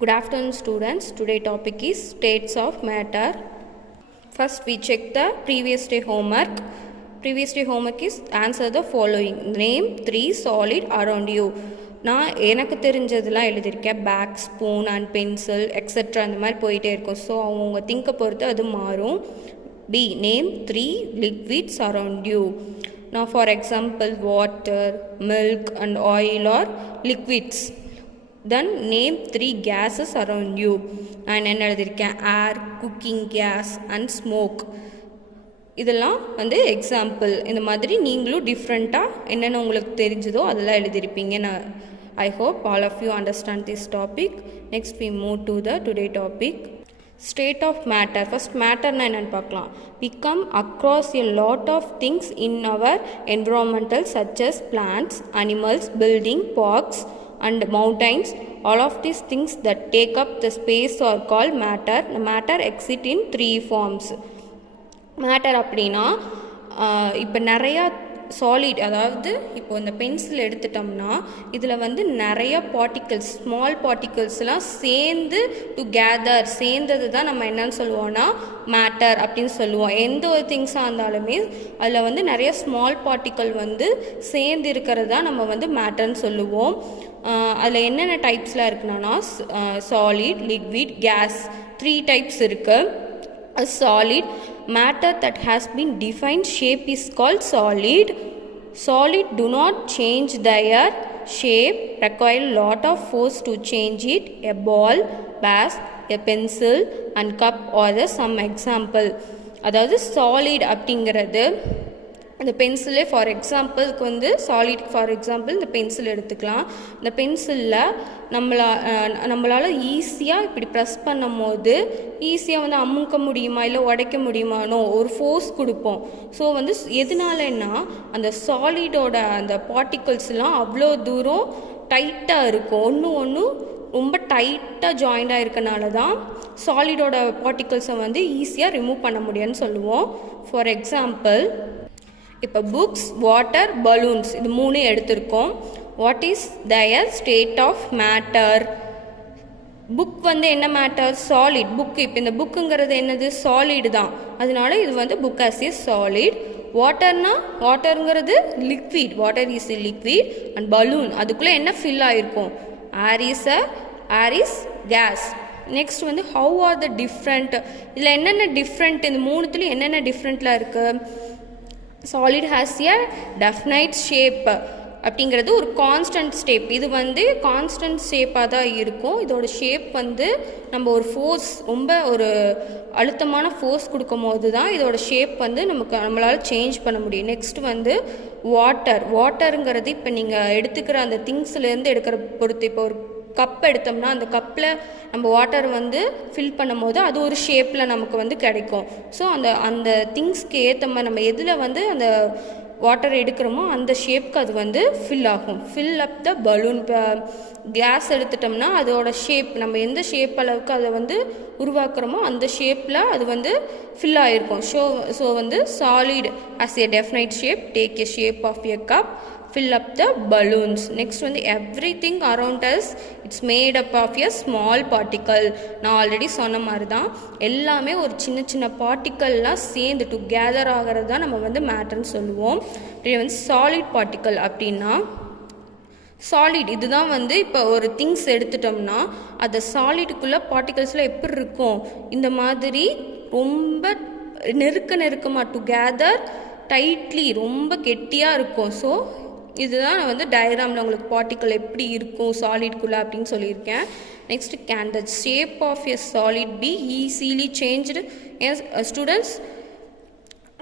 Good afternoon students. Today topic is states of matter. First we check the previous day homework. Previous day homework is answer the following. Name 3 solid around you. நான் எனக்கு தெரிஞ்சதெல்லாம் எழுதியிருக்கேன். Bag, spoon and pencil etcetera அந்த மாதிரி போயிட்டே இருக்கும். So அவங்க திங்கை பொறுத்து அது மாறும். B name 3 liquids around you. Now for example water, milk and oil or liquids. Then name 3 gases around you. நான் என்ன எழுதியிருக்கேன்? ஏர், குக்கிங் கேஸ் அண்ட் ஸ்மோக். இதெல்லாம் வந்து எக்ஸாம்பிள். இந்த மாதிரி நீங்களும் டிஃப்ரெண்ட்டாக என்னென்ன உங்களுக்கு தெரிஞ்சதோ அதெல்லாம் எழுதியிருப்பீங்க. நான் I hope all of you understand this topic. Next we move to the today topic. State of matter. First மேட்டர்னா என்னென்னு பார்க்கலாம். we come across a lot of things in our environmental such as plants, animals, building, parks and mountains. All of these things that take up the space are called matter. The matter exist in 3 forms. Matter அப்படின்னா இப்போ நிறையா solid, அதாவது இப்போ இந்த pencil எடுத்துட்டோம்னா இதில் வந்து நிறைய பார்ட்டிகல்ஸ், ஸ்மால் பார்ட்டிகல்ஸ்லாம் சேர்ந்து டுகெதர் சேர்ந்தது தான் நம்ம என்னன்னு சொல்லுவோம்னா மேட்டர் அப்படின்னு சொல்லுவோம். எந்த ஒரு திங்ஸாக இருந்தாலுமே அதில் வந்து நிறைய ஸ்மால் பார்ட்டிக்கல் வந்து சேர்ந்து இருக்கிறது தான் நம்ம வந்து மேட்டர்னு சொல்லுவோம். அதில் என்னென்ன டைப்ஸ்லாம் இருக்குன்னா சாலிட், லிக்விட், கேஸ் 3 டைப்ஸ் இருக்குது. A solid matter that has been defined shape is called solid. Solid do not change their shape, require a lot of force to change it. A ball, vase, a pencil and cup are the some example. அதாவது solid அப்படிங்கிறது இந்த பென்சிலே for எக்ஸாம்பிளுக்கு வந்து solid for example இந்த pencil எடுத்துக்கலாம். இந்த பென்சிலில் நம்மளால் ஈஸியாக இப்படி ப்ரெஸ் பண்ணும் போது ஈஸியாக வந்து அமுக்க முடியுமா இல்லை உடைக்க முடியுமானோ ஒரு ஃபோர்ஸ் கொடுப்போம். ஸோ வந்து எதனாலன்னா அந்த சாலிடோட அந்த பார்ட்டிகல்ஸ்லாம் அவ்வளோ தூரம் டைட்டாக இருக்கும். ஒன்று ரொம்ப டைட்டாக ஜாயிண்டாக இருக்கனால தான் சாலிடோட பார்ட்டிகல்ஸை வந்து ஈஸியாக ரிமூவ் பண்ண முடியும்னு சொல்லுவோம். ஃபார் எக்ஸாம்பிள் இப்போ புக்ஸ், வாட்டர், பலூன்ஸ் இது 3 எடுத்திருக்கோம். What is their state of matter? Book வந்து என்ன மேட்டர்? சாலிட். புக் இப்போ இந்த புக்குங்கிறது என்னது? சாலிடு தான். அதனால இது வந்து புக் ஆஸ் ஏ சாலிட். வாட்டர்னா வாட்டருங்கிறது liquid. Water is a liquid. And balloon அதுக்குள்ளே என்ன ஃபில் ஆகிருக்கும்? Air is gas. நெக்ஸ்ட் வந்து ஹவு ஆர் த டிஃப்ரெண்ட்? இதில் என்னென்ன டிஃப்ரெண்ட்? இந்த 3த்துலேயும் என்னென்ன டிஃப்ரெண்ட்லாம் இருக்குது? Solid has a definite shape அப்படிங்கிறது ஒரு கான்ஸ்டன்ட் ஷேப். இது வந்து கான்ஸ்டன்ட் ஷேப்பாக தான் இருக்கும். இதோட ஷேப் வந்து நம்ம ஒரு ஃபோர்ஸ், ரொம்ப ஒரு அழுத்தமான ஃபோர்ஸ் கொடுக்கும் போது தான் இதோட ஷேப் வந்து நம்மளால் சேஞ்ச் பண்ண முடியும். நெக்ஸ்ட் வந்து வாட்டருங்கிறது இப்போ நீங்கள் எடுத்துக்கிற அந்த திங்ஸ்லேருந்து எடுக்கிற பொறுத்து. இப்போ ஒரு கப் எடுத்தோம்னா அந்த கப்பில் நம்ம வாட்டர் வந்து ஃபில் பண்ணும் போது அது ஒரு ஷேப்பில் நமக்கு வந்து கிடைக்கும். ஸோ அந்த திங்ஸ்க்கு ஏற்ற மாதிரி நம்ம எதில் வந்து அந்த வாட்டர் எடுக்கிறோமோ அந்த ஷேப்க்கு அது வந்து ஃபில் ஆகும். ஃபில் அப் த பலூன். இப்போ கேஸ் எடுத்துட்டோம்னா அதோட ஷேப் நம்ம எந்த ஷேப் அளவுக்கு அதை வந்து உருவாக்குறோமோ அந்த ஷேப்பில் அது வந்து ஃபில் ஆகிருக்கும். ஸோ வந்து solid as a definite shape, take a shape of a cup, fill up the balloons. Next வந்து everything around us it's made up of a small particle. நான் ஆல்ரெடி சொன்ன மாதிரி தான் எல்லாமே ஒரு சின்ன பார்ட்டிக்கல்லாம் சேர்ந்து டுகெதர் ஆகிறது தான் நம்ம வந்து மேட்டர்னு சொல்லுவோம். இது வந்து சாலிட் பார்ட்டிக்கல் அப்படின்னா சாலிட் இதுதான் வந்து இப்போ ஒரு திங்ஸ் எடுத்துட்டோம்னா அந்த சாலிடுக்குள்ளே பார்ட்டிகல்ஸ்லாம் எப்படி இருக்கும்? இந்த மாதிரி ரொம்ப நெருக்கமாக டுகெதர் டைட்லி ரொம்ப கெட்டியாக இருக்கும். ஸோ இதுதான் வந்து டயக்ராமில் உங்களுக்கு பார்ட்டிக்கல் எப்படி இருக்கும் சாலிட்குள்ளே அப்படின்னு சொல்லியிருக்கேன். Next can the shape of a solid be easily changed? Students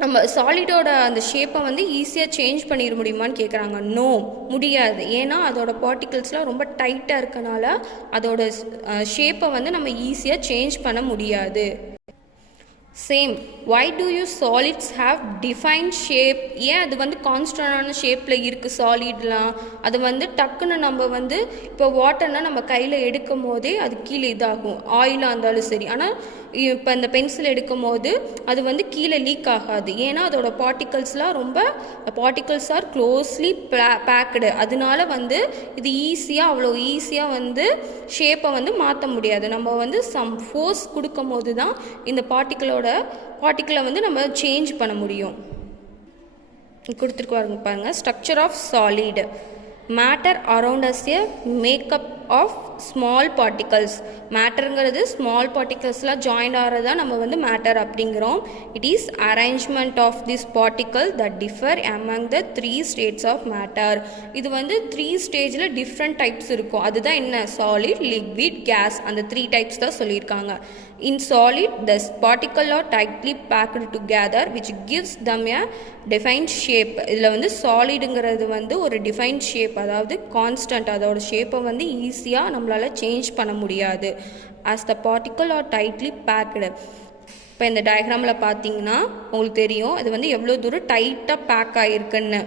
நம்ம சாலிடோட அந்த ஷேப்பை வந்து ஈஸியாக சேஞ்ச் பண்ணிட முடியுமான்னு கேட்குறாங்க. நோ, முடியாது. ஏன்னா அதோட பார்ட்டிகல்ஸ்லாம் ரொம்ப டைட்டாக இருக்கனால அதோட ஷேப்பை வந்து நம்ம ஈஸியாக சேஞ்ச் பண்ண முடியாது. Same why do you solids have defined shape? ஏன் அது வந்து கான்ஸ்டன்டான ஷேப்பில் இருக்குது சாலிட்லாம்? அது வந்து டக்குன்னு நம்ம வந்து இப்போ வாட்டர்னால் நம்ம கையில் எடுக்கும் போதே அது கீழே இதாகும், ஆயிலாக இருந்தாலும் சரி. ஆனால் இப்போ இந்த பென்சில் எடுக்கும் போது அது வந்து கீழே லீக் ஆகாது. ஏன்னா அதோட பார்ட்டிகல்ஸ் ஆர் க்ளோஸ்லி பேக்கடு. அதனால வந்து இது அவ்வளோ ஈஸியாக வந்து ஷேப்பை வந்து மாற்ற முடியாது. நம்ம வந்து சம் ஃபோர்ஸ் கொடுக்கும் போது தான் இந்த பார்ட்டிக்கிளை வந்து நம்ம சேஞ்ச் பண்ண முடியும். கொடுத்துருக்காங்க பாருங்க. Structure of solid. Matter around as a makeup of small particles. மேட்டருங்கிறது ஸ்மால் பார்ட்டிகல்ஸ்லாம் ஜாயின் ஆகிறதா நம்ம வந்து மேட்டர் அப்படிங்கிறோம். It is arrangement of this particle that differ among the 3 states of matter. இது வந்து 3 ஸ்டேஜில் டிஃப்ரெண்ட் டைப்ஸ் இருக்கும். அதுதான் என்ன? Solid, liquid, gas. அந்த 3 டைப்ஸ் தான் சொல்லியிருக்காங்க. In solid, the particles are tightly packed together which gives them a defined shape. இதில் வந்து சாலிடுங்கிறது வந்து ஒரு டிஃபைன்ட் ஷேப், அதாவது கான்ஸ்டன்ட். அதோட ஷேப்பை வந்து ஈஸியாக நம்மளால் சேஞ்ச் பண்ண முடியாது. as the particle are tightly packed. இப்போ இந்த டயக்ராமில் பார்த்தீங்கன்னா உங்களுக்கு தெரியும் அது வந்து எவ்வளோ தூரம் டைட்டாக பேக் ஆகிருக்குன்னு.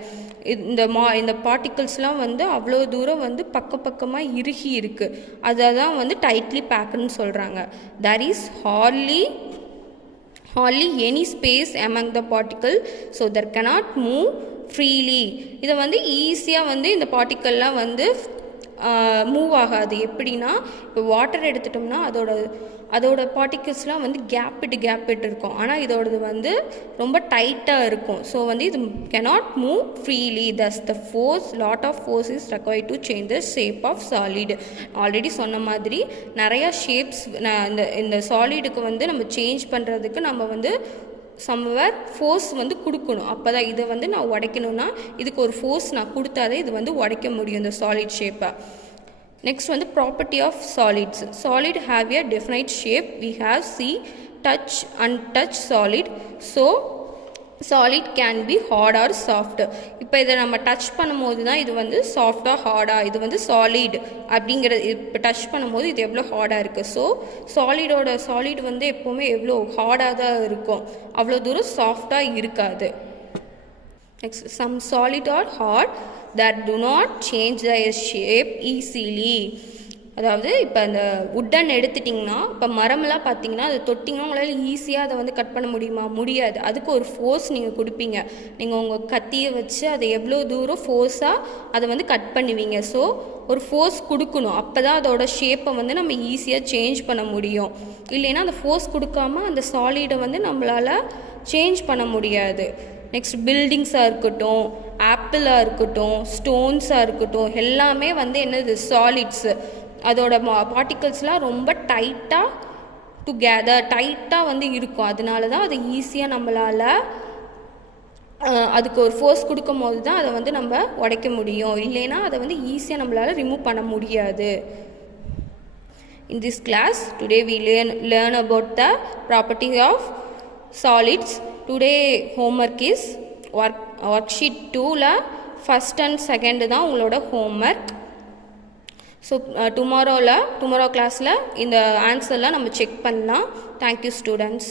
இந்த பார்ட்டிகல்ஸ்லாம் வந்து அவ்வளோ தூரம் வந்து பக்கமாக இறுகி இருக்குது. அதை தான் வந்து டைட்லி பேக்குன்னு சொல்கிறாங்க. there is hardly any space among the particle so there cannot move freely. இதை வந்து ஈஸியாக வந்து இந்த பார்ட்டிக்கல்லாம் வந்து மூவ் ஆகாது. எப்படின்னா இப்போ வாட்டர் எடுத்துட்டோம்னா அதோட பார்ட்டிகல்ஸ்லாம் வந்து கேப்பிட்டு இருக்கும். ஆனால் இதோடது வந்து ரொம்ப டைட்டாக இருக்கும். ஸோ வந்து இது cannot move freely. thus the lot of force is required to change the shape of solid. Already சொன்ன மாதிரி நிறையா ஷேப்ஸ் இந்த சாலிடுக்கு வந்து நம்ம சேஞ்ச் பண்ணுறதுக்கு நம்ம வந்து சம்வேர் ஃபோர்ஸ் வந்து கொடுக்கணும். அப்போ தான் இதை வந்து நான் உடைக்கணும்னா இதுக்கு ஒரு ஃபோர்ஸ் நான் கொடுத்தாதே இது வந்து உடைக்க முடியும் இந்த சாலிட் ஷேப்பை. நெக்ஸ்ட் வந்து property of solids. Solid have a definite shape. We have touch and touch solid. So solid can be hard or soft. இப்போ இதை நம்ம டச் பண்ணும்போது தான் இது வந்து சாஃப்டாக ஹார்டாக, இது வந்து சாலிட் அப்படிங்கிறது. இப்போ டச் பண்ணும்போது இது எவ்வளோ ஹார்டாக இருக்குது. ஸோ சாலிட் வந்து எப்போவுமே எவ்வளோ ஹார்டாக தான் இருக்கும், அவ்வளோ தூரம் சாஃப்டாக இருக்காது. Next, some solid are hard that do not change their shape easily. அதாவது இப்போ அந்த உட்டன் எடுத்துட்டிங்கன்னா இப்போ மரமெல்லாம் பார்த்தீங்கன்னா அதை தொட்டிங்கன்னா உங்களால் ஈஸியாக அதை வந்து கட் பண்ண முடியுமா? முடியாது. அதுக்கு ஒரு ஃபோர்ஸ் நீங்கள் கொடுப்பீங்க. நீங்கள் உங்கள் கத்தியை வச்சு அதை எவ்வளோ தூரம் ஃபோர்ஸாக அதை வந்து கட் பண்ணுவீங்க. ஸோ ஒரு ஃபோர்ஸ் கொடுக்கணும். அப்போ தான் அதோட ஷேப்பை வந்து நம்ம ஈஸியாக சேஞ்ச் பண்ண முடியும். இல்லைன்னா அந்த ஃபோர்ஸ் கொடுக்காம அந்த சாலிடை வந்து நம்மளால் சேஞ்ச் பண்ண முடியாது. நெக்ஸ்ட், பில்டிங்ஸாக இருக்கட்டும், ஆப்பிளாக இருக்கட்டும், ஸ்டோன்ஸாக இருக்கட்டும், எல்லாமே வந்து என்னது? சாலிட்ஸு. அதோட பார்ட்டிகல்ஸ்லாம் ரொம்ப டைட்டாக வந்து இருக்கும். அதனால தான் அதை ஈஸியாக நம்மளால் அதுக்கு ஒரு ஃபோர்ஸ் கொடுக்கும் போது தான் அதை வந்து நம்ம உடைக்க முடியும். இல்லைன்னா அதை வந்து ஈஸியாக நம்மளால் ரிமூவ் பண்ண முடியாது. In this class, today we learn about the property of solids. Today homework is worksheet 2ல first and second தான் உங்களோட homework. ஸோ டுமாரோ கிளாஸில் இந்த ஆன்சர்லாம் நம்ம செக் பண்ணலாம். Thank you students.